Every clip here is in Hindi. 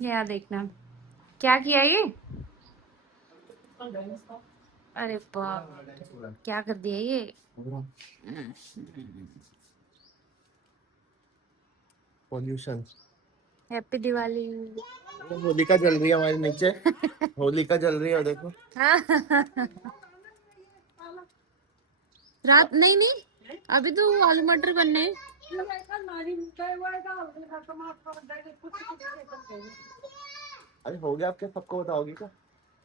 यहाँ देखना क्या किया ये। अरे बाप, क्या कर दिया ये। पॉल्यूशन। हैप्पी दिवाली। होलिका जल रही है हमारे नीचे। होलिका जल रही है देखो। रात नहीं नहीं, अभी तो आलू मटर करने हैं। अरे हो गया, आपके सबको बताओगी क्या?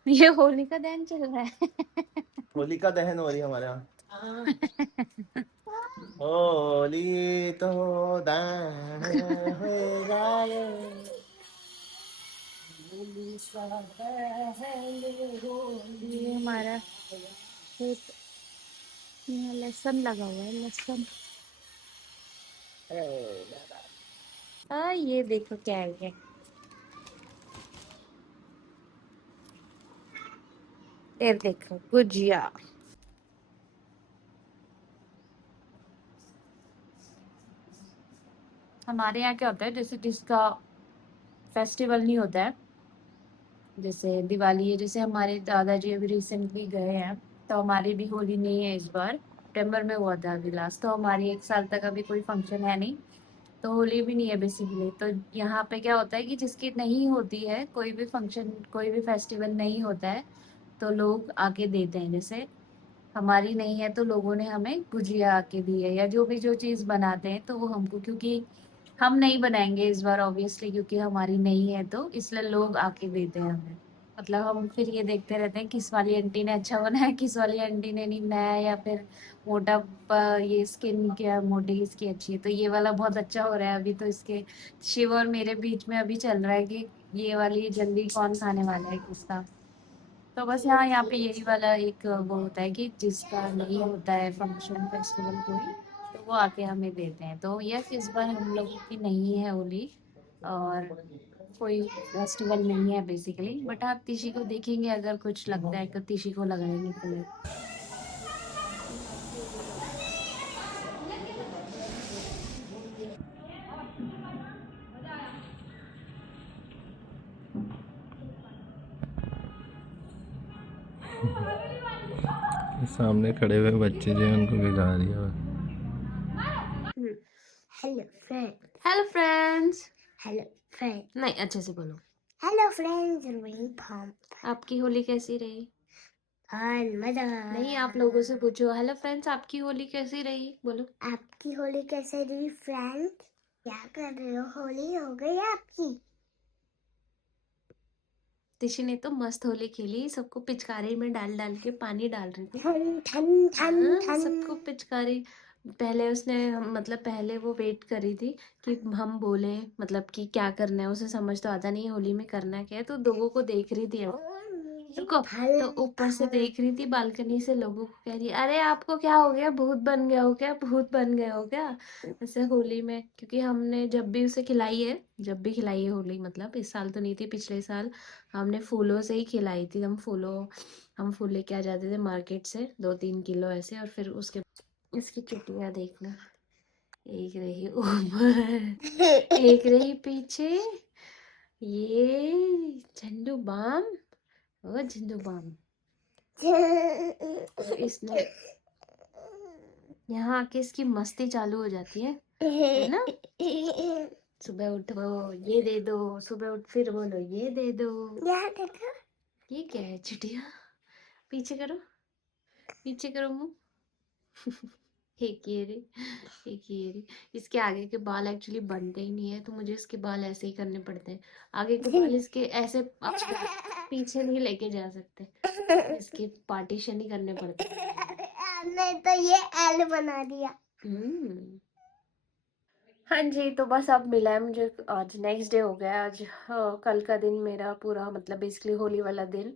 ये होली का दहन चल रहा है। होलिका दहन हो रही है हमारे यहाँ। होली तो दहन होएगा रे। ये हमारा खेत, यहाँ लहसुन लगा हुआ है, लहसुन। ये देखो क्या है ये देखो गुजिया। हमारे यहाँ क्या होता है, जैसे जिसका फेस्टिवल नहीं होता है, जैसे दिवाली है, जैसे हमारे दादाजी अभी रिसेंटली गए हैं, तो हमारी भी होली नहीं है इस बार। सितंबर में हुआ था अभी लास्ट, तो हमारी एक साल तक अभी कोई फंक्शन है नहीं, तो होली भी नहीं है बेसिकली। तो यहाँ पे क्या होता है कि जिसकी नहीं होती है कोई भी फंक्शन, कोई भी फेस्टिवल नहीं होता है, तो लोग आके देते हैं। जैसे हमारी नहीं है तो लोगों ने हमें गुजिया आके दी है, या जो भी जो चीज़ बनाते हैं तो वो हमको, क्योंकि हम नहीं बनाएंगे इस बार ऑब्वियसली, क्योंकि हमारी नहीं है, तो इसलिए लोग आके देते हैं हमें। मतलब हम फिर ये देखते रहते हैं किस वाली आंटी ने अच्छा बनाया, किस वाली आंटी ने नहीं बनाया, या फिर मोटा ये स्किन क्या मोटी इसकी अच्छी है, तो ये वाला बहुत अच्छा हो रहा है अभी, तो इसके शिव और मेरे बीच में अभी चल रहा है कि ये वाली जल्दी कौन खाने वाला है किसका। तो बस यहाँ पे यही वाला एक वो होता है कि जिसका नहीं होता है फंक्शन फेस्टिवल कोई, तो वो आके हमें देते हैं। तो यस, इस बार हम लोगों की नहीं है होली, और कोई फेस्टिवल नहीं है बेसिकली, बट आप तीशी को देखेंगे, अगर कुछ लगता है तो तीशी को लगाएंगे कलर। सामने खड़े हुए बच्चे जो हैं उनको भिगा रही है। Hello friend, hello friends, hello friend, नहीं अच्छे से बोलो। हेलो फ्रेंड्स, आपकी होली कैसी रही? मजा। नहीं, आप लोगों से पूछो, हेलो फ्रेंड्स आपकी होली कैसी रही, बोलो। आपकी होली कैसे रही फ्रेंड? क्या कर रहे हो, होली हो गई आपकी? तिशी ने तो मस्त होली खेली, सबको पिचकारी में डाल डाल के पानी डाल रही थी। ठन ठन ठन हाँ, ठन। सबको पिचकारी। पहले उसने, मतलब पहले वो वेट करी थी कि हम बोले, मतलब कि क्या करना है, उसे समझ तो आता नहीं है होली में करना क्या है, तो लोगों को देख रही थी। रुको, तो ऊपर से देख रही थी बालकनी से, लोगों को कह रही अरे आपको क्या हो गया, भूत बन गया हो क्या, भूत बन गए हो क्या, ऐसे होली में। क्योंकि हमने जब भी उसे खिलाई है, जब भी खिलाई है होली, मतलब इस साल तो नहीं थी, पिछले साल हमने फूलों से ही खिलाई थी। हम फूल लेके आ जाते थे मार्केट से, 2-3 किलो ऐसे, और फिर उसके इसकी चुटिया देखना, एक रही ऊपर एक रही पीछे। ये झंडू बाम, ओ झंडू बाम। तो इसने यहाँ आके इसकी मस्ती चालू हो जाती है ना। सुबह उठो ये दे दो, सुबह उठ फिर बोलो ये दे दो। ये क्या है चिटिया, पीछे करो, पीछे करो मुंह। एक ये रे, एक ये रे। इसके आगे के बाल एक्चुअली बनते ही नहीं है, तो मुझे इसके बाल ऐसे ही करने पड़ते हैं। आगे के बाल इसके ऐसे आप पीछे नहीं लेके जा सकते, इसके पार्टीशन ही करने पड़ते हैं। हमने तो ये एल बना दिया। हाँ जी, तो बस अब मिला है मुझे, आज नेक्स्ट डे हो गया आज। हाँ, कल का दिन मेरा पूरा, मतलब बेसिकली होली वाला दिन,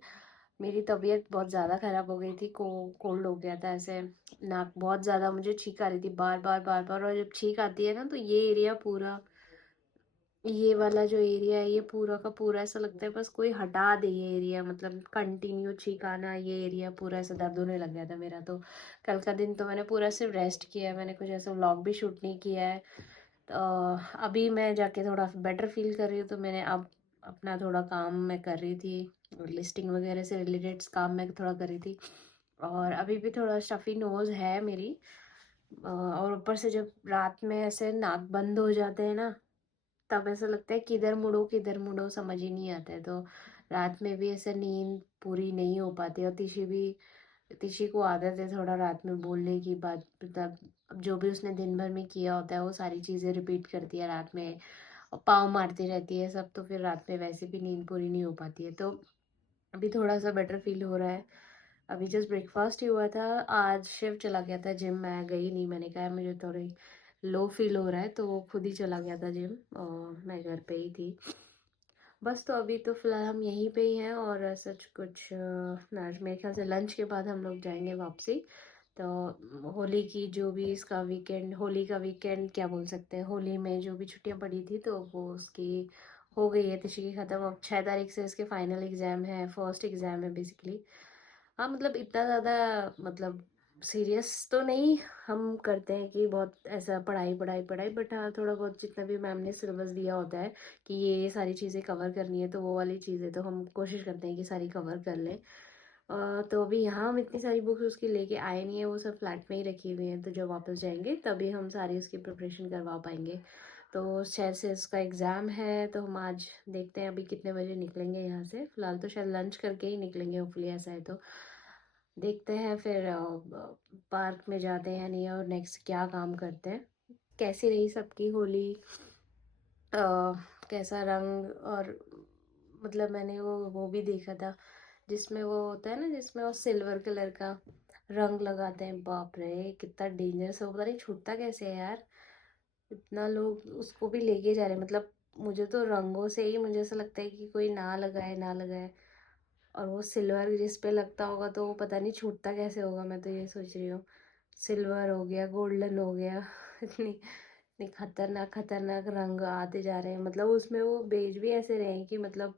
मेरी तबीयत बहुत ज़्यादा ख़राब हो गई थी, कोल्ड हो गया था ऐसे। नाक बहुत ज़्यादा मुझे छींक आ रही थी, बार बार बार बार, और जब छींक आती है ना, तो ये एरिया पूरा, ये वाला जो एरिया है, ये पूरा का पूरा ऐसा लगता है बस कोई हटा दे ये एरिया, मतलब कंटिन्यू छींक आना, ये एरिया पूरा ऐसा दर्द होने लग गया था मेरा। तो कल का दिन तो मैंने पूरा सिर्फ रेस्ट किया है, मैंने कुछ ऐसा व्लॉग भी शूट नहीं किया है। तो अभी मैं जाके थोड़ा बेटर फील कर रही हूँ, तो मैंने अब अपना थोड़ा काम मैं कर रही थी, लिस्टिंग वगैरह से रिलेटेड काम मैं थोड़ा कर रही थी। और अभी भी थोड़ा स्टफ़ी नोज़ है मेरी। और ऊपर से जब रात में ऐसे नाक बंद हो जाते हैं ना, तब ऐसा लगता है किधर मुड़ो समझ ही नहीं आता है। तो रात में भी ऐसे नींद पूरी नहीं हो पाती। और तिशी को आदत है थोड़ा रात में बोलने की बात, मतलब अब जो भी उसने दिन भर में किया होता है वो सारी चीज़ें रिपीट करती है रात में, और पाँव मारती रहती है सब। तो फिर रात में वैसे भी नींद पूरी नहीं हो पाती है। तो अभी थोड़ा सा बेटर फील हो रहा है। अभी जस्ट ब्रेकफास्ट ही हुआ था। आज शिव चला गया था जिम, मैं गई नहीं। मैंने कहा मुझे थोड़ी लो फील हो रहा है, तो वो खुद ही चला गया था जिम और मैं घर पे ही थी बस। तो अभी तो फिलहाल हम यहीं पे ही हैं, और सच कुछ मेरे ख्याल से लंच के बाद हम लोग जाएंगे वापसी। तो होली की जो भी इसका वीकेंड, होली का वीकेंड क्या बोल सकते हैं, होली में जो भी छुट्टियां पड़ी थी तो वो उसकी हो गई है तिशी की ख़त्म। अब 6 तारीख से इसके फाइनल एग्ज़ाम है, फर्स्ट एग्ज़ाम है बेसिकली। हाँ मतलब इतना ज़्यादा, मतलब सीरियस तो नहीं हम करते हैं कि बहुत ऐसा पढ़ाई पढ़ाई पढ़ाई, बट हाँ थोड़ा बहुत जितना भी मैम ने सिलेबस दिया होता है कि ये सारी चीज़ें कवर करनी है, तो वो वाली चीज़ें तो हम कोशिश करते हैं कि सारी कवर कर लें। तो अभी यहाँ हम इतनी सारी बुक्स उसकी लेके आए नहीं है, वो सब फ्लैट में ही रखी हुई हैं। तो जब वापस जाएंगे तभी हम सारी उसकी प्रिपरेशन करवा पाएंगे। तो 6 से उसका एग्ज़ाम है, तो हम आज देखते हैं अभी कितने बजे निकलेंगे यहाँ से। फ़िलहाल तो शायद लंच करके ही निकलेंगे, होपफुली ऐसा है तो देखते हैं फिर पार्क में जाते हैं या नहीं, और नेक्स्ट क्या काम करते हैं। कैसी रही सबकी होली, अ, कैसा रंग, और मतलब मैंने वो भी देखा था जिसमें वो होता है ना, जिसमें वो सिल्वर कलर का रंग लगाते हैं। बाप रे कितना डेंजरस है वो, पता नहीं छूटता कैसे है यार। इतना लोग उसको भी लेके जा रहे हैं, मतलब मुझे तो रंगों से ही मुझे ऐसा लगता है कि कोई ना लगाए ना लगाए। और वो सिल्वर जिस पे लगता होगा तो वो पता नहीं छूटता कैसे होगा, मैं तो ये सोच रही हूँ। सिल्वर हो गया, गोल्डन हो गया इतनी इतनी खतरनाक खतरनाक रंग आते जा रहे हैं। मतलब उसमें वो बेच भी ऐसे रहे हैं कि मतलब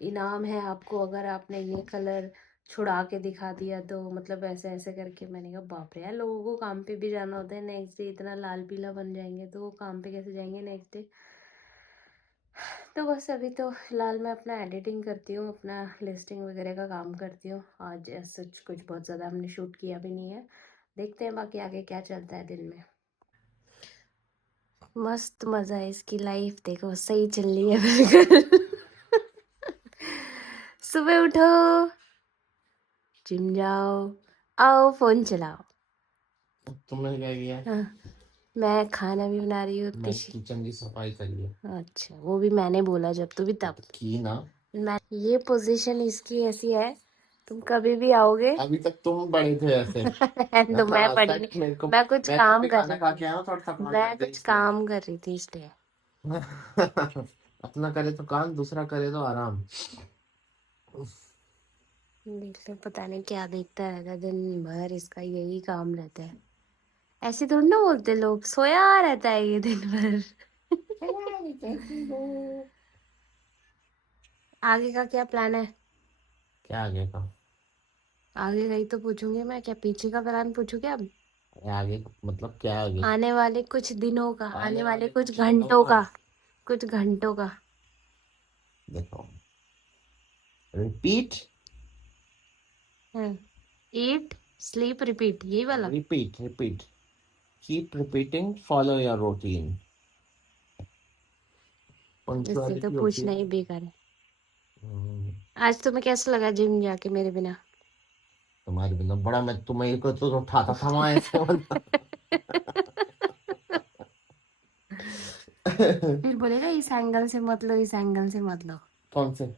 इनाम है आपको अगर आपने ये कलर छुड़ा के दिखा दिया, तो मतलब ऐसे ऐसे करके। मैंने कहा बाप रे यार, लोगों को काम पे भी जाना होता है नेक्स्ट डे, इतना लाल पीला बन जाएंगे तो वो काम पे कैसे जाएंगे नेक्स्ट डे। तो बस अभी तो फिलहाल मैं अपना एडिटिंग करती हूँ, अपना लिस्टिंग वगैरह का काम करती हूँ। आज सच कुछ बहुत ज़्यादा हमने शूट किया भी नहीं है। देखते हैं बाकी आगे क्या चलता है दिन में। मस्त मज़ा है इसकी लाइफ, देखो सही चल रही है बिल्कुल। सुबह उठो, जिम जाओ, आओ फोन चलाओ। तुमने क्या किया? हाँ, मैं खाना भी बना रही हूँ मैं किचन की सफाई करी है। अच्छा वो भी मैंने बोला जब, तो भी तब तो की ना। मैं, ये पोजीशन इसकी ऐसी है, तुम कभी भी आओगे। अभी तक तुम बड़े थे ऐसे। तो मैं हाँ, पढ़ी सच नहीं, मेरे को। मैं कुछ मैं तो काम भी कर खाना रही खा थी। के आया हूँ, थोड़ा थकान मैं लग गई कुछ इसलिए। काम कर रही थी इसलिए। अपना करे तो काम, दूसरा करे तो आराम। देखते पता नहीं क्या देखता रहता है दिन भर, इसका यही काम रहता है। ऐसे थोड़ी ना बोलते लोग, सोया रहता है ये दिन भर। आगे का क्या प्लान है? क्या आगे का? आगे का ही तो पूछूंगी मैं, क्या पीछे का प्लान पूछू क्या अब? आगे मतलब क्या आगे? आने वाले कुछ दिनों का, आने आने वाले वाले कुछ कुछ दिनों घंटों का। का, कुछ घंटों का। देखो, रिपीट ईट स्लीप रिपीट, यही वाला। Repeat repeat, keep repeating, follow your routine. इससे तो पंक्चुअलिटी होती पूछना है। ही बेकार है। हम्म, आज तुम्हें कैसा लगा जिम जाके मेरे बिना? तुम्हारे बिना बड़ा, मैं तुम्हें को तो उठाता था वहां ऐसे मतलब। फिर बोलेगा इस एंगल से मत लो, इस एंगल से मत लो। कौन से?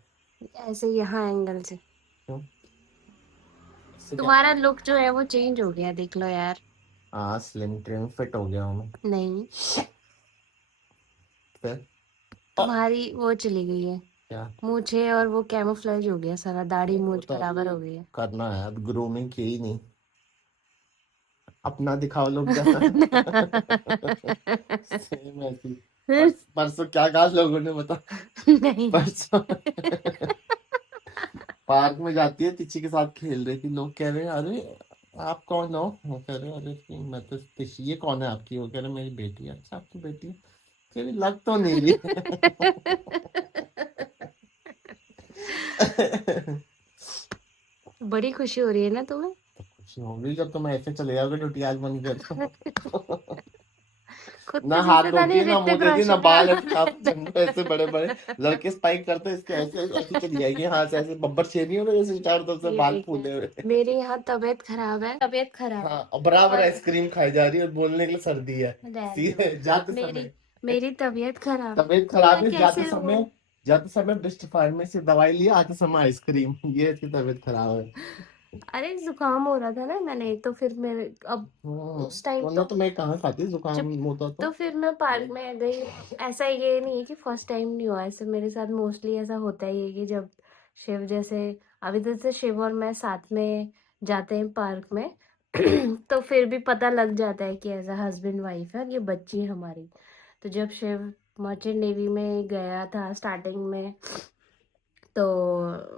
ऐसे यहाँ एंगल से। क्यों? इससे क्या तुम्हारा होगा? लुक जो है वो चेंज हो गया, देख लो यार। हाँ, स्लिम ट्रिम फिट हो गया हूँ मैं। नहीं, फिर तुम्हारी वो चली गई है, क्या? मूछे, और वो कैमोफ्लेज हो गया सारा, दाढ़ी वो मूछ तो बराबर अभी हो गई है। करना है, अब ग्रूमिंग की ही नहीं। अपना दिखाओ लोग जरा। सेम ऐसी। परसों क्या कहा लोगों ने बता। नहीं। परसों पार्क में जाती है, तिची के साथ खेल रही थी, लोग कह रहे हैं अरे आप कौन हो? वो कह रहे अरे मैं तो तिशी। ये कौन है आपकी? वो कह रहे मेरी बेटी है। अच्छा, आपकी बेटी है? कह रही लग तो नहीं रही। बड़ी खुशी हो रही है ना तुम्हें? खुशी होगी जब तुम ऐसे चले जाओगे टुटियाल बन के तो। खुद ना तो हाथ जैसे था नहीं धोती है, ना मुंह ऋतिक धोती है, ना रोशन। बाल ऐसे साफ चंदू ऐसे बड़े बड़े लड़के स्पाइक करते हैं, इसके ऐसे ऐसे चली जाएगी, हाँ से ऐसे बब्बर शेर नहीं होते जैसे चारों तरफ से ये बाल देखना, फूले हुए। मेरी यहाँ तबीयत खराब है, तबीयत खराब हाँ, है। और बराबर और आइसक्रीम खाई जा रही है और बोलने के लिए सर्दी है। रहने दो, सीधे जाते मेरी समय मेरी तबीयत खराब है तबीयत तो खराब मैं है, कैसे रहूं? जाते समय बिस्ट फार्मेसी दवाई लिया, आते समय आइसक्रीम, ये इसकी तबीयत खराब है। अरे जुकाम हो रहा था ना मैंने, तो फिर मेरे अब उस टाइम वरना तो तो मैं कहाँ खाती जुकाम जब, होता तो फिर मैं पार्क में गई। ऐसा ये नहीं है कि फर्स्ट टाइम नहीं हुआ, ऐसे मेरे साथ मोस्टली ऐसा होता ही है कि जब शिव जैसे, अभी जैसे शिव और मैं साथ में जाते हैं पार्क में तो फिर भी पता लग जाता है कि ऐसा हस्बैंड वाइफ है और ये बच्ची है हमारी। तो जब शिव मर्चेंट नेवी में गया था स्टार्टिंग में, तो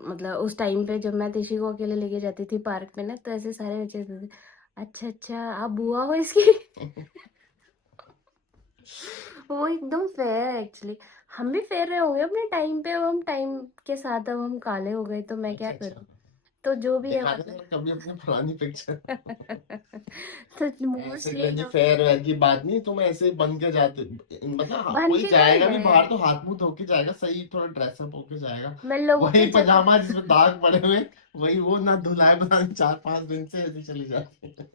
मतलब उस टाइम पे जब मैं तिशी को अकेले लेके जाती थी पार्क में ना, तो ऐसे सारे बच्चे कहते थे, अच्छा अच्छा आप बुआ हो इसकी। वो एकदम फेयर है एक्चुअली। हम भी फेयर रहे होंगे अपने टाइम पे, अब हम टाइम के साथ अब हम काले हो गए तो मैं क्या अच्छा अच्छा, करूँ। तो जो भी है दिखा मतलब। देना कभी अपनी पुरानी पिक्चर। तो ऐसे मोस्टली गंजी हम फेयर वेयर की बात नहीं, तुम ऐसे ही बन के जाते, मतलब हाँ, बन कोई के कहाँ जाएगा भी गए। बाहर तो हाथ मुंह धो के जाएगा, सही थोड़ा ड्रेसअप होके जाएगा। मैं लोगों वही के चक्कर, पजामा जिसमें दाग पड़े हुए, वही वो ना धुलाए बनाए 4-5 दिन से ऐसे चली जाती है।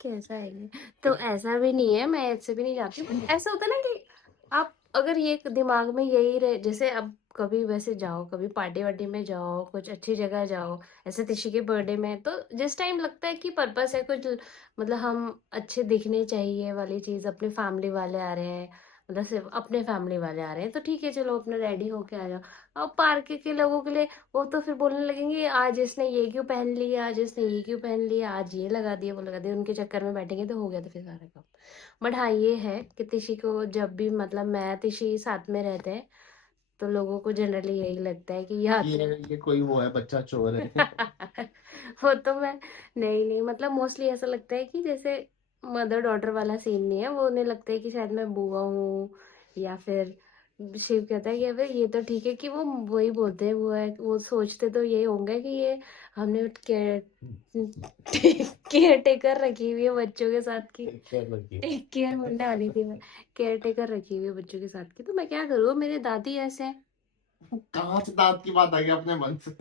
कैसा है ये? तो ऐसा भी नहीं है, मैं ऐसे भी नहीं जाती। ऐसा होता है ना कि आप अगर ये दिमाग में यही रहे, जैसे अब कभी वैसे जाओ, कभी पार्टी वार्टी में जाओ, कुछ अच्छी जगह जाओ, ऐसे तिशी के बर्थडे में, तो जिस टाइम लगता है कि पर्पस है कुछ, मतलब हम अच्छे दिखने चाहिए वाली चीज, अपने फैमिली वाले आ रहे हैं, मतलब सिर्फ अपने फैमिली वाले आ रहे हैं, तो ठीक है चलो अपना रेडी होके आ जाओ। अब पार्क के लोगों के लिए वो तो फिर बोलने लगेंगे आज इसने ये क्यों पहन लिया, आज इसने ये क्यों पहन लिया, आज ये लगा दिया वो लगा दिया, उनके चक्कर में बैठेंगे तो हो गया तो फिर सारा काम। बट हाँ ये है कि तिशी को जब भी मतलब मैं तिशी साथ में रहते हैं, तो लोगों को जनरली यही लगता है कि या तो ये कोई वो है, बच्चा चोर है। वो तो मैं, नहीं नहीं मतलब मोस्टली ऐसा लगता है कि जैसे मदर डॉटर वाला सीन नहीं है, वो उन्हें लगता है कि शायद मैं बुआ हूँ, या फिर शिव कहता है कि अबे ये तो ठीक है कि वो वही बोलते हैं, वो है वो सोचते तो यही होंगे कि ये हमने केयर केयर टेकर रखी हुई है बच्चों के साथ की। क्या लगी? टेक केयर बोलने वाली थी मैं, केयर टेकर रखी हुई है बच्चों के साथ की, तो मैं क्या करूँ, मेरे दादी ऐसे हैं। कहाँ से दांत की बात आ गई अपने मन से?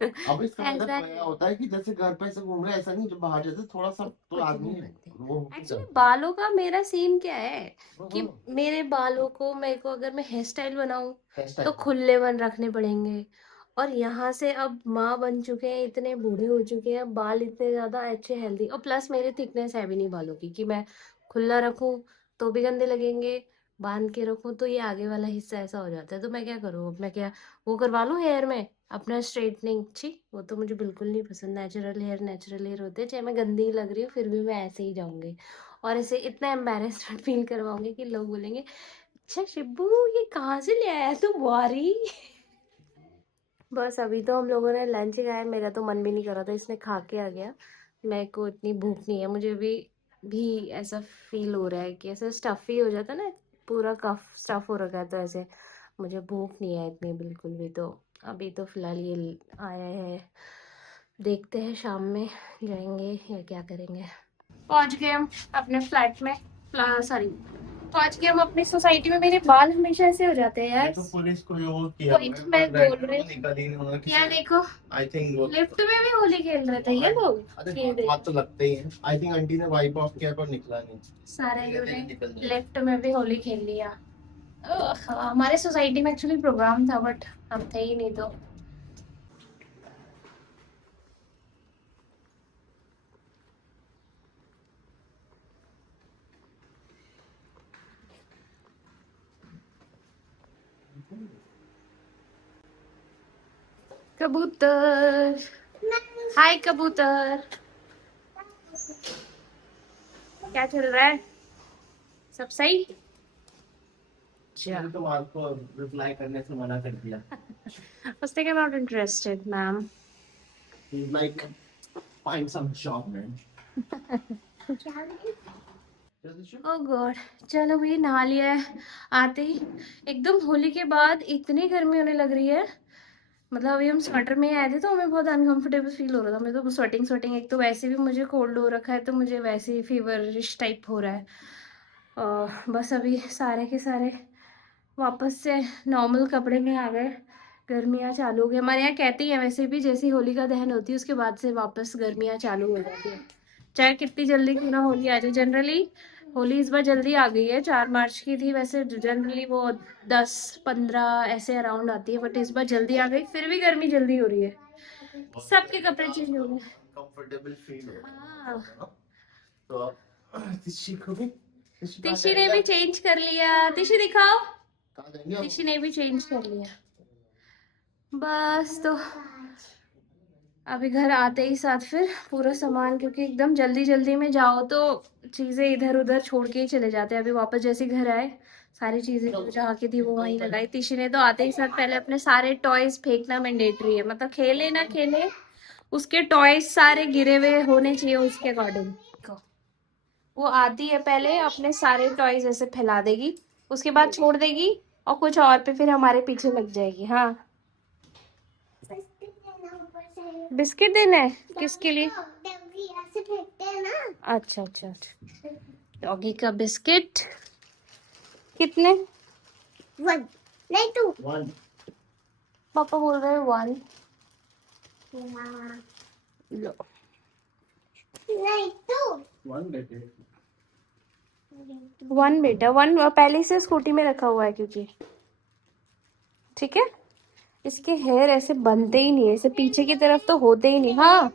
अब इसका मतलब ऐसा क्या नहीं है, होता है कि जैसे घर पे ऐसे घूम रहे हैं, ऐसा नहीं, जब बाहर जाते थोड़ा सा तो कुछ नहीं आदमी बनते। वो होके एक्चुअली जाता बालों का मेरा सीन क्या है कि है। मेरे बालों को, मेरे को अगर मैं हेयर स्टाइल बनाऊं हेयर तो स्टाइल। खुले बन रखने पड़ेंगे। और यहाँ से अब माँ बन चुके हैं, इतने बूढ़े हो चुके हैं, बाल इतने ज्यादा अच्छे हेल्दी, और प्लस मेरे थिकनेस है भी नहीं बालों की कि मैं खुला रखूं तो भी गंदे लगेंगे, बांध के रखूं तो ये आगे वाला हिस्सा ऐसा हो जाता है, तो मैं क्या करूँ, अब मैं क्या वो करवा लूं हेयर में अपना स्ट्रेटनिंग, छी वो तो मुझे बिल्कुल नहीं पसंद। नेचुरल हेयर होते हैं, चाहे मैं गंदी लग रही हूँ फिर भी मैं ऐसे ही जाऊंगी, और इसे इतना एम्बेरस्ड फील करवाऊंगी कि लोग बोलेंगे अच्छा शिब्बू ये कहाँ से ले आया तू बुआरी। बस अभी तो हम लोगों ने लंच खाया, मेरा तो मन भी नहीं कर रहा था, इसने खा के आ गया। मेरे को इतनी भूख नहीं है, मुझे भी ऐसा फील हो रहा है कि ऐसा स्टफी हो जाता है ना, पूरा कफ स्टफ हो रखा है, तो ऐसे मुझे भूख नहीं है इतनी बिल्कुल भी। तो अभी तो फिलहाल ये आया है, देखते हैं शाम में जाएंगे या क्या करेंगे। पहुंच गए हम अपने फ्लैट में, सॉरी पहुंच गए हम अपनी सोसाइटी में। मेरे बाल हमेशा ऐसे हो जाते हैं ये यार, तो पुलिस को वो किया वही हुआ है, तो मैं पर बोल रेंट रही तो थी। निकल ही नहीं होगा यार किसी। देखो, आई थिंक वो लिफ्ट में भी होली खेल रहे थे ये लोग, अरे ये देख हाथ तो लगते ही हैं, आई थिंक आंटी ने वाइप ऑफ किया पर निकला नहीं। सारे धीरे इन्होंने धीरे निकल जाएगा। लिफ्ट में भी होली खेल लिया। हमारे सोसाइटी में एक्चुअली प्रोग्राम था बट हम थे ही नहीं तो। कबूतर, हाय कबूतर, क्या चल रहा है, सब सही? मैंने तो आपको रिप्लाई करने से मना कर दिया। उसने कहा not interested ma'am. Like find some job man. Oh God, चलो भाई नहा लिया है, आते ही एकदम होली के बाद इतनी गर्मी होने लग रही है मतलब अभी हम स्वेटर में ही आए थे तो हमें बहुत अनकंफर्टेबल फील हो रहा था। मैं तो स्वेटिंग स्वेटिंग, एक तो वैसे भी मुझे कोल्ड हो रखा है तो मुझे वैसे ही फीवरिश टाइप हो रहा है। बस अभी सारे के सारे वापस से नॉर्मल कपड़े में आ गए। गर्मियाँ चालू हो गई हमारे यहाँ, कहती हैं वैसे भी जैसी होलिका दहन होती है उसके बाद से वापस गर्मियाँ चालू हो जाती है, चाहे कितनी जल्दी क्यों ना होली आ जाए। जनरली होली इस बार जल्दी आ गई है, 4 मार्च की थी वैसे, जनरली वो 10-15 ऐसे अराउंड आती है, बट इस बार जल्दी आ गई, फिर भी गर्मी जल्दी हो रही है। सबके कपड़े चेंज हो गए। कंफर्टेबल फील हो हाँ, रहा है। तो आप तिशी को भी तिशी कहाँ तिशी ने जाएगा? भी चेंज कर लिया, तिशी दिखाओ। कहाँ जाएंगे आप? तिशी ने भी चेंज कर लिया। बस तो अभी घर आते ही साथ फिर पूरा सामान, क्योंकि एकदम जल्दी जल्दी में जाओ तो चीज़ें इधर उधर छोड़ के ही चले जाते हैं। अभी वापस जैसे घर आए सारी चीज़ें जो जहाँ की थी वो वहीं लगाई। तिशी ने तो आते ही साथ पहले अपने सारे टॉयज फेंकना मैंडेटरी है, मतलब खेले ना खेले उसके टॉयज सारे गिरे हुए होने चाहिए उसके अकॉर्डिंग। वो आती है पहले अपने सारे टॉयज ऐसे फैला देगी, उसके बाद छोड़ देगी और कुछ और पे फिर हमारे पीछे लग जाएगी। हाँ, बिस्किट देना है किसके लिए? अच्छा अच्छा अच्छा, डॉगी का बिस्किट। कितने? 1 नहीं 2। 1 पापा बोल रहे हैं 1। लो, नहीं 2। 1 बेटे 1 बेटा, 1 पहले से स्कूटी में रखा हुआ है क्योंकि, ठीक है। इसके हेयर ऐसे बनते ही नहीं है, ऐसे पीछे की तरफ तो होते ही नहीं। हाँ,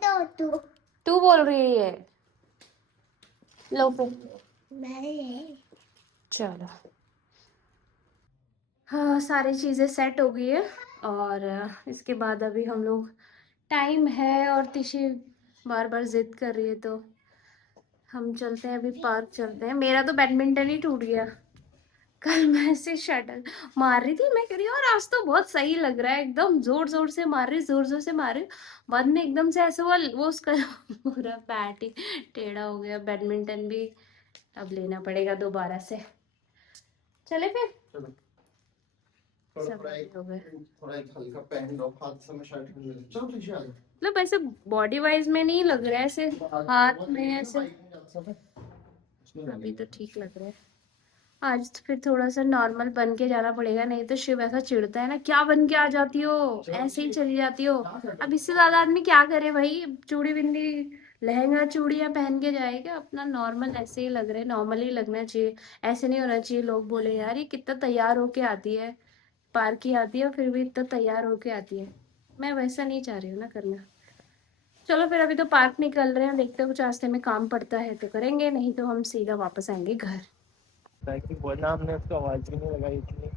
तू बोल रही है। लो फिर, चलो। हाँ, सारी चीज़ें सेट हो गई है और इसके बाद अभी हम लोग, टाइम है और तिशी बार बार जिद कर रही है तो हम चलते हैं, अभी पार्क चलते हैं। मेरा तो बैडमिंटन ही टूट गया। कल मैं ऐसे शटल मार रही थी, मैं कह रही हूँ और आज तो बहुत सही लग रहा है, एकदम जोर जोर से मार रही, जोर जोर से मार रही। बाद में एकदम से ऐसे वो उसका पूरा बैट ही टेढ़ा हो गया। बैडमिंटन भी अब लेना पड़ेगा दोबारा से। चले फिर, चलो सब थोड़ा रेडी हो गए। एक हल्का पहन लो, हाथ से मैं शर्ट पहन लूं। चलो तिशी आ मतलब ऐसे बॉडी वाइज में नहीं लग रहा है, ऐसे हाथ में ऐसे अभी तो ठीक लग रहा है। आज तो फिर थोड़ा सा नॉर्मल बन के जाना पड़ेगा, नहीं तो शिव ऐसा चिढ़ता है ना, क्या बन के आ जाती हो, ऐसे ही चली जाती हो। अब इससे ज्यादा आदमी क्या करे भाई, चूड़ी बिंदी लहंगा चूड़ियां पहन के जाएगा, अपना नॉर्मल ऐसे ही लग रहे, नॉर्मल ही लगना चाहिए। ऐसे नहीं होना चाहिए लोग बोले यार ये कितना तैयार होके आती है, पार्क ही आती है और फिर भी इतना तैयार होके आती है। मैं वैसा नहीं चाह रही हूँ ना करना। चलो फिर, अभी तो पार्क निकल रहे हैं, देखते हैं कुछ रास्ते में काम पड़ता है तो करेंगे, नहीं तो हम सीधा वापस आएंगे घर। कि बोलना, हमने उसको आवाज भी नहीं लगाई इतनी।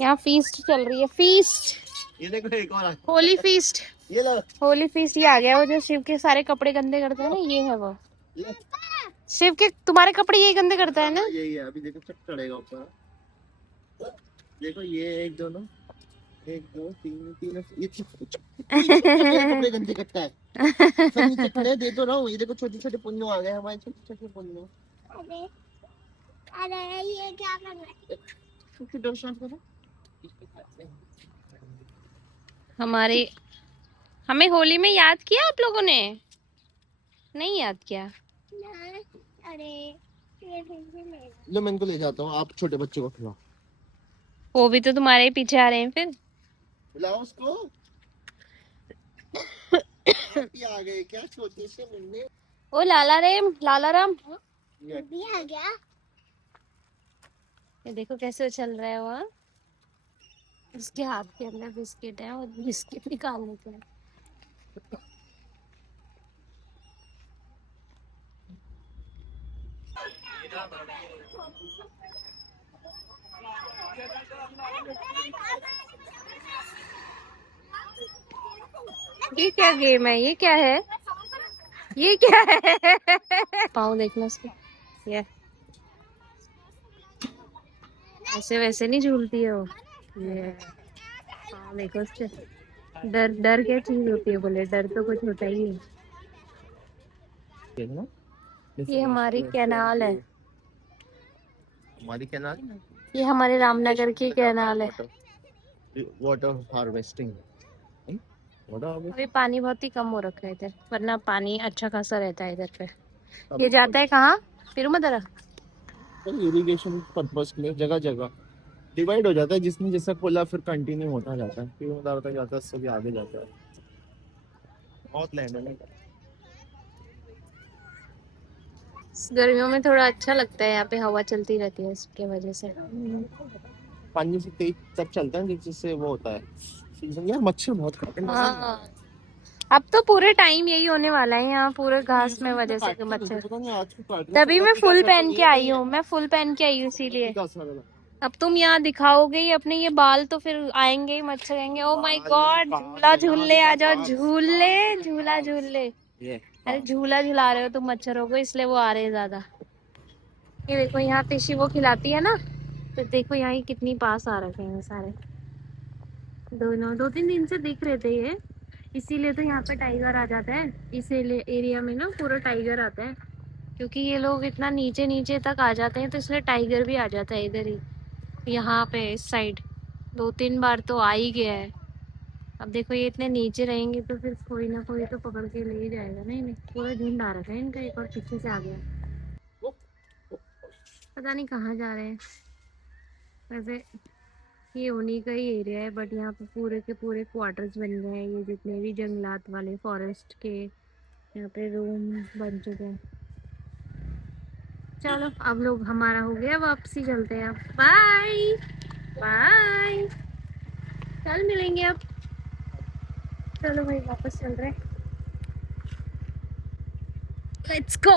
यहाँ फीस्ट चल रही है, फीस्ट, ये देखो एक और होली फीस्ट। ये लो होली फीस्ट ये आ गया, वो जो शिव के सारे कपड़े गंदे करता है ना, ये है वो। ये शिव के तुम्हारे कपड़े यही गंदे करता है ना? यही है। अभी देखो चक चढ़ेगा ऊपर। देखो ये 1 2 ना, 1 2 3 3 ये कपड़े गंदे करता है। सब नीचे खड़े दे तो रहा हूँ। ये देखो छोटे छोटे पुन्नू आ गए हमारे, छोटे छोटे पुन्नू। अरे अरे ये क्या कर रहा है? डोर शांत करो। हमारे, हमें होली में याद किया आप लोगों ने? नहीं याद किया? अरे लो मैं इनको ले जाता हूँ, आप छोटे बच्चे को खिलाओ। वो भी तो तुम्हारे ही पीछे आ रहे हैं फिर। बुलाओ उसको। आप ही आ गए क्या छोटे से मुन्ने? ओ लाला रेम, लाला राम, ये भी आ गया। ये देखो कैसे चल रहा है वो। उसके हाथ के अंदर बिस्किट है और बिस्किट निकालने के लिए। ये क्या गेम है, ये क्या है, ये क्या है? पाँव देखना इसके, ये ऐसे वैसे नहीं झूलती है वो। ये हाँ देखो उसके, डर डर क्या चीज होती है, बोले डर तो कुछ होता ही नहीं। ये हमारी कैनाल है। हमारी कैनाल ये हमारे रामनगर की कैनाल है। Water harvesting. वाटर अभी हार्वेस्टिंग पानी बहुत ही कम हो रखा है इधर, वरना पानी अच्छा खासा रहता है इधर पे। ये जाता है कहाँ? पेरुमदरा। इरिगेशन पर्पस के लिए जगह जगह डिवाइड हो जाता है, जिसने जैसा खोला फिर कंटिन्यू होता जाता है, फिर होता जाता है, उससे भी आगे जाता है। बहुत लैंड है। गर्मियों में थोड़ा अच्छा लगता है, यहाँ पे हवा चलती रहती है इसके वजह से। पानी से तेज तब चलता है जिससे वो होता है सीजन। यार मच्छर बहुत खाते हैं, मजा नहीं हाँ, आता। अब तो पूरे टाइम यही होने वाला है यहाँ, पूरे घास में सीजन में वजह से काटते नहीं, मच्छर। पता नहीं आज क्यों काट रहे हैं। तभी मैं संगति का फुल असर तो पहन नहीं के है आई कहीं? हूँ, मैं फुल पहन के आई हूँ संगति इसीलिए। का असर लगा। अब तुम यहाँ दिखाओगे ही अपने ये बाल तो फिर आएंगे ही मच्छर, आएंगे। ओ माय बाल नहीं, गॉड, झूला पास यहाँ झूलने दिखा आ जाओ, पास, झूले पास दिखा झूला पास। झूले। ये अरे पास। झूला झुला रहे हो तुम मच्छरों को, इसलिए वो आ रहे हैं ज्यादा। ये देखो यहाँ टिशी वो खिलाती है ना, तो देखो यहाँ ही कितनी पास आ रखे हैं सारे। दोनों 2-3 दिन से दिख रहे थे ये, इसीलिए तो यहाँ पे टाइगर आ जाता है। इस एरिया में ना पूरा टाइगर आता है, क्योंकि ये लोग इतना नीचे नीचे तक आ जाते हैं, तो इसलिए टाइगर भी आ जाता है इधर ही, यहाँ पे इस साइड। 2-3 बार तो आ ही गया है। अब देखो ये इतने नीचे रहेंगे तो फिर कोई ना कोई तो पकड़ के ले ही जाएगा। नहीं नहीं, पूरा झुंड आ रखा है इनका, एक और पीछे से आ गया। पता नहीं कहाँ जा रहे हैं वैसे। ये उन्हीं का ही एरिया है, बट यहाँ पे पूरे के पूरे क्वार्टर्स बन गए हैं, ये जितने भी जंगलात वाले फॉरेस्ट के यहाँ पे रूम बन चुके हैं। चलो अब लोग हमारा हो गया, वापसी चलते हैं अब। बाय बाय, कल मिलेंगे अब। चलो भाई वापस चल रहे हैं, लेट्स गो।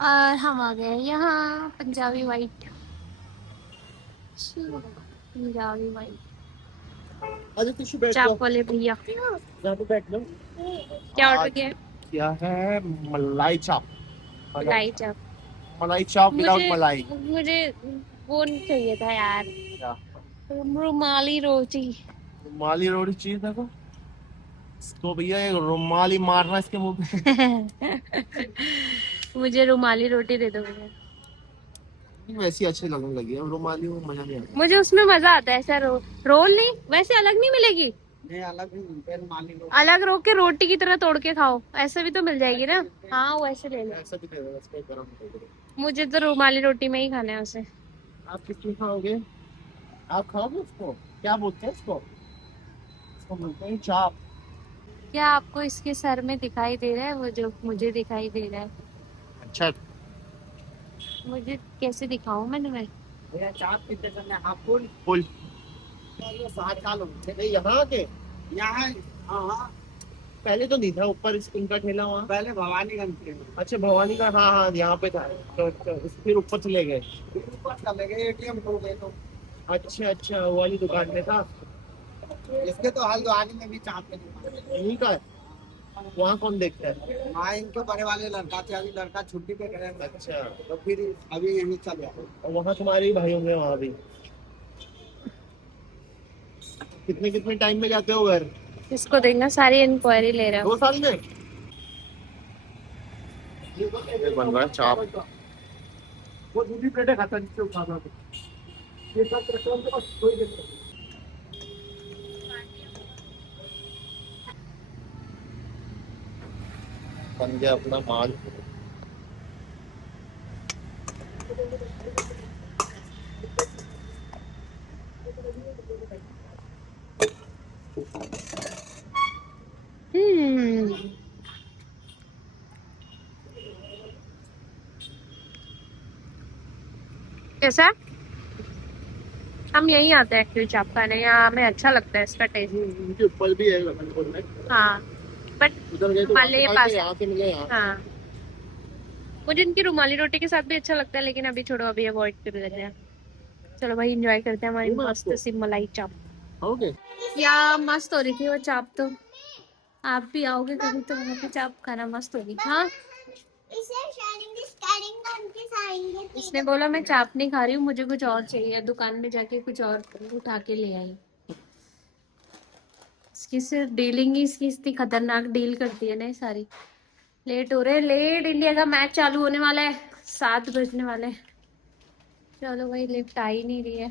और हम आ गए यहाँ पंजाबी वाइट, पंजाबी वाइट अरे टिश्यू बैठ जाओ, चाप वाले भैया। यहाँ पे बैठ लो। क्या ऑर्डर आज किया है? क्या है? मलाई चाप। मलाई चाप। मलाई चाप विदाउट मुझे मलाई। मुझे वो नहीं चाहिए था यार, क्या? रुमाली रोटी। रुमाली रोटी चाहिए था को? इसको भैया एक रुमाली मारना इसके मुंह पे। मुझे रुमाली रोटी दे दो भैया। वैसी अच्छी लगने लगी है रुमाली, वो मजा नहीं आता। मुझे उसमें मजा आता है, ऐसा रोल नहीं, वैसे अलग नहीं मिलेगी। नहीं अलग नहीं मिलता है रुमाली रोटी। अलग रो के रोटी की तरह तोड़ के खाओ, ऐसे भी तो मिल जाएगी ना। हाँ वैसे ले लो। ऐसा भी दे दो, इसमें गरम कर दो। मुझे तो रुमाली रोटी में ही खाना है उसे। आप किसमें खाओगे? आप खाओगे उसको? क्या बोलते हैं इसको? इसको बोलते हैं चाप। क्या आपको इसके सर में दिखाई दे रहा है वो जो मुझे दिखाई दे रहा है? अच्छा। मुझे कैसे दिखाऊं मैंने मैं? भैया चाप कितने करना है? Half full full. ये 7 साल हो गए यहाँ के। यहाँ हाँ हाँ, पहले तो नहीं था ऊपर इनका ठेला वहाँ, पहले भवानीगंज थे। अच्छा भवानी का, हाँ हाँ यहाँ पे था। तो फिर ऊपर चले गए, ऊपर चले गए एटीएम हो गए तो। अच्छा अच्छा, वो वाली दुकान में था। इसके तो हल्द्वानी में भी चाप के दुकान है। यहीं का है? वहाँ कौन देखता है? हाँ इनके बड़े वाले लड़का थे, अभी लड़का छुट्टी पे गए। अच्छा, तो फिर अभी यहीं चल गया। और वहाँ तुम्हारे भी भाई होंगे वहाँ भी। कितने कितने टाइम में जाते हो घर? इसको देखना, सारी इंक्वायरी ले रहा हूँ। 2 साल में? ये बन रहा है चाप। वो दूसरी प्लेटें खाता है जिससे उठाना है। ये सब रेस्टोरेंट के पास कोई नहीं है। बन गया अपना माल। हम्म, कैसा? हम यहीं आते हैं एक्चुअली चाप खाने, यहाँ हमें अच्छा लगता है इसका टेस्ट। उनके ऊपर भी है लखनपुर में। हाँ बट उधर गए तो माले के पास है। यहाँ से मिले यहाँ। हाँ, मुझे इनकी रुमाली रोटी के साथ भी अच्छा लगता है, लेकिन अभी छोड़ो, अभी अवॉइड कर लेते हैं। चलो भाई एंजॉय करते हैं हमारी मस्त सी मलाई चाप। ओके। क्या मस्त हो रही थी वो चाप तो। आप भी आओगे कभी तो वहाँ की चाप खाना मस्त होगी। हाँ, इसने बोला मैं चाप नहीं खा रही हूँ, मुझे कुछ और चाहिए, दुकान में जाके कुछ और उठा के ले आई। इसकी सिर्फ डीलिंग ही इसकी इतनी खतरनाक डील करती है ना ये सारी। लेट हो रहे, लेट। इंडिया का मैच चालू होने वाला है, 7 बजने वाले हैं। चलो भाई, लिफ्ट आ ही नहीं रही है।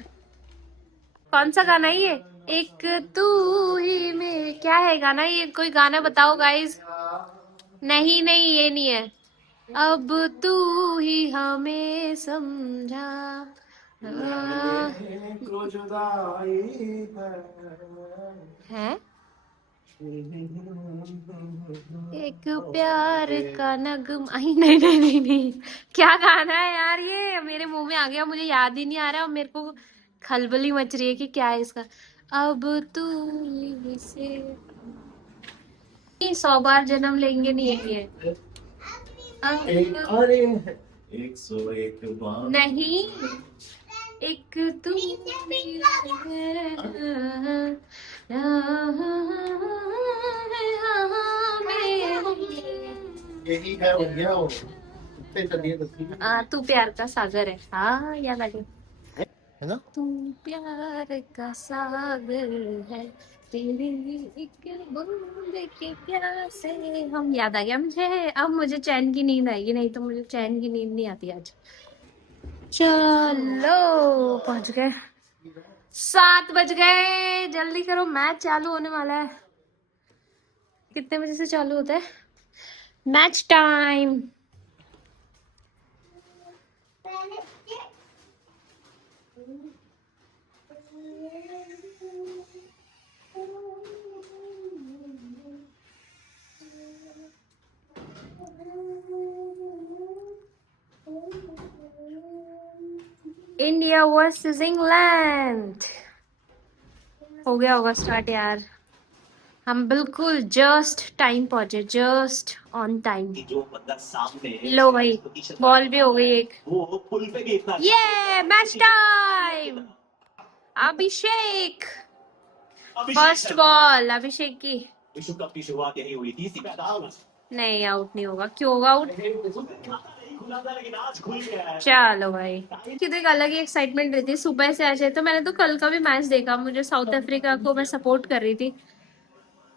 कौन सा गाना है ये? एक तू ही में क्या है गाना? ये कोई गाना बताओ गाइस। नहीं नहीं, ये नहीं है। अब तू ही हमें समझा। है एक प्यार का नगम आई, नहीं नहीं नहीं नहीं। क्या गाना है यार, ये मेरे मुंह में आ गया, मुझे याद ही नहीं आ रहा और मेरे को खलबली मच रही है कि क्या है इसका। अब तू ही से 100 बार जन्म लेंगे, नहीं है ये। अरे 101 बार नहीं, एक तू यही है भैया, उत्ते चलिए तस्वीर तू प्यार का सागर है। हाँ, याद आ गया। है ना। तू प्यार का सागर है, तेरी एक बूंद के प्यासे हम। याद आ गया मुझे। अब मुझे चैन की नींद आएगी, नहीं तो मुझे चैन की नींद नहीं आती आज। चलो पहुंच गए, 7 बज गए। जल्दी करो, मैच चालू होने वाला है। कितने बजे से चालू होता है match time? India versus England. हो गया होगा स्टार्ट यार। हम बिल्कुल जस्ट टाइम पहुंचे, जस्ट ऑन टाइम। लो भाई, बॉल भी हो गई एक। ये मैच टाइम। अभिषेक, फर्स्ट बॉल अभिषेक की। विश्व कप की शुरुआत यही हुई थी, इसी मैदान। नहीं, आउट नहीं होगा। क्यों होगा आउट? चलो भाई, कि तो एक अलग ही एक्साइटमेंट रहती है सुबह से। ऐसे तो मैंने तो कल का भी मैच देखा, मुझे साउथ अफ्रीका को मैं सपोर्ट कर रही थी,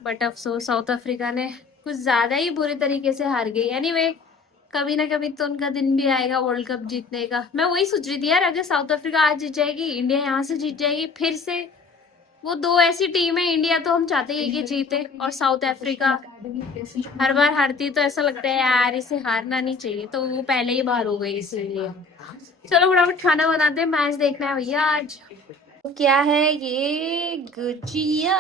बट अफसोस साउथ अफ्रीका ने कुछ ज्यादा ही बुरी तरीके से हार गई। एनीवे, कभी ना कभी तो उनका दिन भी आएगा वर्ल्ड कप जीतने का। मैं वही सोच रही थी यार, अगर साउथ अफ्रीका आज जीत जाएगी, इंडिया यहाँ से जीत जाएगी फिर से, वो दो ऐसी टीम है। इंडिया तो हम चाहते हैं कि जीते, और साउथ अफ्रीका हर बार हारती है, तो ऐसा लगता है यार इसे हारना नहीं चाहिए, तो वो पहले ही बाहर हो गई इसीलिए। चलो फटाफट खाना बनाते हैं, मैच देखना है भैया आज। क्या है ये? गुजिया।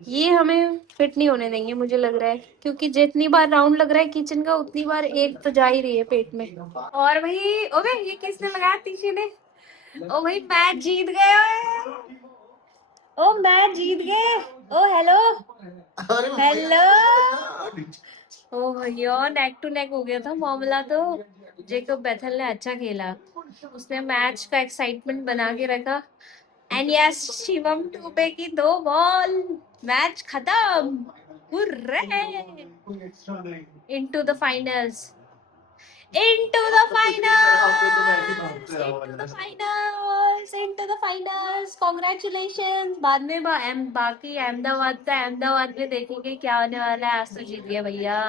ये हमें फिट नहीं होने देंगे मुझे लग रहा है, क्योंकि जितनी बार राउंड लग रहा है किचन का, उतनी बार एक तो जा ही रही है पेट में। और भाई, ओबे ये किसने लगाया तीसरे ने? ओ भाई, मैच जीत गए। ओ मैच जीत गए। ओ हेलो हेलो। ओ भैया, नेक टू नेक हो गया था मामला तो। जेकब बेथल ने अच्छा खेला, उसने मैच का एक्साइटमेंट बना के रखा। एंड यस, शिवम टूबे की 2 बॉल, मैच खत्म। Hurray! Into the finals, into the finals, into the finals, into the finals. Congratulations। बाद में बाकी अहमदाबाद में देखेंगे क्या होने वाला है। आज तो जीत गया भैया,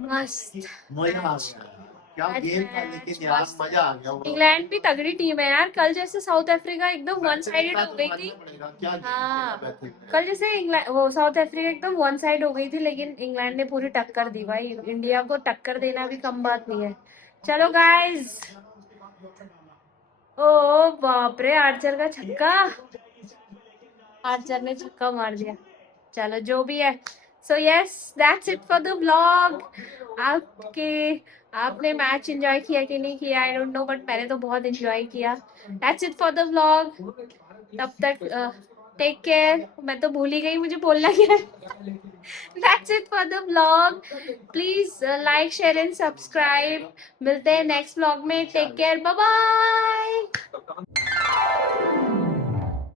मस्त। मजा आ गया, क्या गेम था, लेकिन यार मजा आ गया। इंग्लैंड भी तगड़ी टीम है यार। कल जैसे साउथ अफ्रीका एकदम वन साइडेड हो गई थी। हाँ, कल जैसे इंग्लैंड वो साउथ अफ्रीका एकदम वन साइड हो गई थी, लेकिन इंग्लैंड ने पूरी टक्कर दी भाई। इंडिया को टक्कर देना भी कम बात नहीं है। चलो गाइस। ओ बाप रे, आर्चर का छक्का, आर्चर ने छक्का मार दिया। चलो जो भी है, so yes, that's it for the vlog. आपके आपने मैच एंजॉय किया कि नहीं किया, आई डोंट नो, बट मैंने तो बहुत एंजॉय किया। That's it for the vlog. तब तक टेक केयर। मैं तो भूल ही गई मुझे बोलना क्या है। That's it for the vlog. Please like share and subscribe. मिलते हैं नेक्स्ट व्लॉग में। Take care, bye bye.